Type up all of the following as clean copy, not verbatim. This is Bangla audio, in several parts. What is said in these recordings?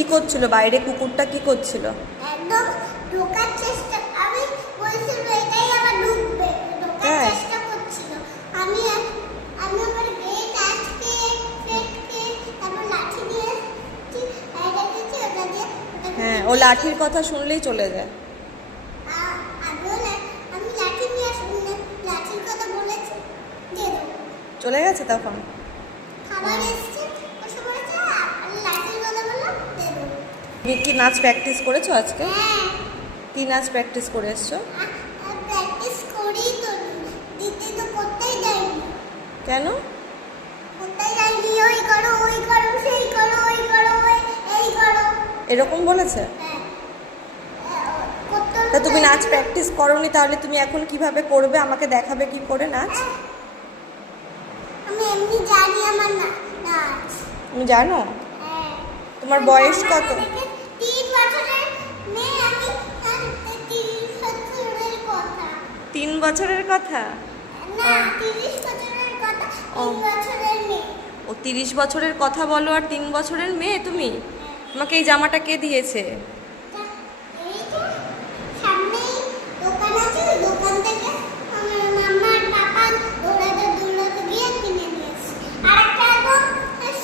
কি করছিল বাইরে? কুকুরটা কি করছিল? একদম ঢোকার চেষ্টা, আমি বলছিল এটাই আবার ঢুকবে, ঢোকার চেষ্টা করছিল। আমি আমার গেট আজকে ফেটকে তারপর লাঠি দিয়ে বাইরে গেছি ওটা দিয়ে। হ্যাঁ, ও লাঠির কথা শুনলেই চলে যায়। আমি লাঠি নিয়ে শুনলে লাঠির কথা বলেছি দিয়ে দেবো, চলে গেছে তখন। খাবার এসছে ওসব বলেছে আমি লাঠির কথা বললাম দিয়ে দেবো। তুমি কি নাচ প্র্যাকটিস করেছো আজকে? হ্যাঁ, কি নাচ প্র্যাকটিস করে এসছো? প্র্যাকটিস করি তো, দিতে তো করতেই যাইনি। কেন? করতেই যাইনি, ওই করো সেই করো ওই করো এই করো এরকম বলেছে? তা তুমি নাচ প্র্যাকটিস করোনি, তাহলে তুমি এখন কিভাবে করবে? আমাকে দেখাবে কি করে নাচ? আমি এমনি জানি আমার নাচ। তুমি জানো? হ্যাঁ। তোমার বয়স কত? 3 বছরের মেয়ে আমি, 3 বছরের কথা? না 30 বছরের কথা, 3 বছরের মেয়ে। ও 30 বছরের কথা বলো আর 3 বছরের মেয়ে তুমি? তোমাকে এই জামাটা কে দিয়েছে? এই যে সামনেই দোকান আছে, ওই দোকান থেকে আমার মাম্মা আর পাপা দৌড়াতে গিয়ে কিনে নিয়ে এসেছে। আর একটা একদম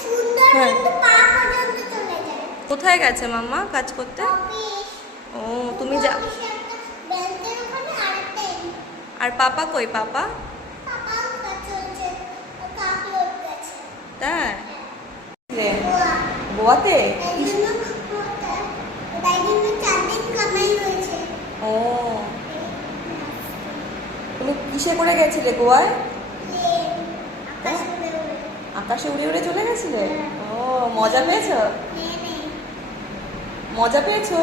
সুন্দর, কিন্তু পা পর্যন্ত চলে যায়। কোথায় গেছে মাম্মা কাজ করতে? অফিস। ও তুমি যা। অফিসে একটা বেঞ্চের ওখানে আরেকটা আর পাপা কই? পাপা কাজ চলছে, কাক লোড গেছে। তাই? গোয়া। গোয়াতে? তাই জন্য 4 দিন কামাই হয়েছে। ও, তুমি কিসে করে গেছিলে গোয়ায়? আকাশে উড়ে উড়ে চলে গেছিলে? ও, মজা পেয়েছো? মজা পেয়েছো?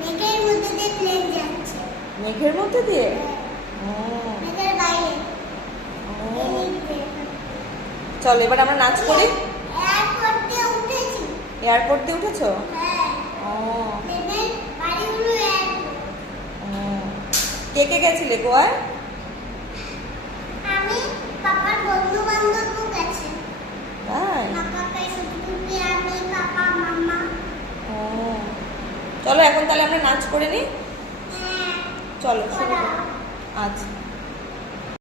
মেঘের মধ্যে দিয়ে প্লেন যাচ্ছে। মেঘের মধ্যে দিয়ে? ও, মেঘের বাইরে। চলো এবার আমরা নাচ করি। এয়ারপোর্ট দিয়ে উঠেছি। এয়ারপোর্ট দিয়ে উঠেছো? হ্যাঁ। ও, প্লেনের বাড়ি হলো এয়ারপোর্ট। কে কে গেছিলে গোয়ায়? আমি, পাপার বন্ধু বান্ধবও গেছে। তাই? কাকাই শুধু তুমি, আমি, পাপা, মাম্মা। ও, চলো এখন তাহলে আমরা নাচ করে নিই। হ্যাঁ। চলো শুরু করো। আচ্ছা।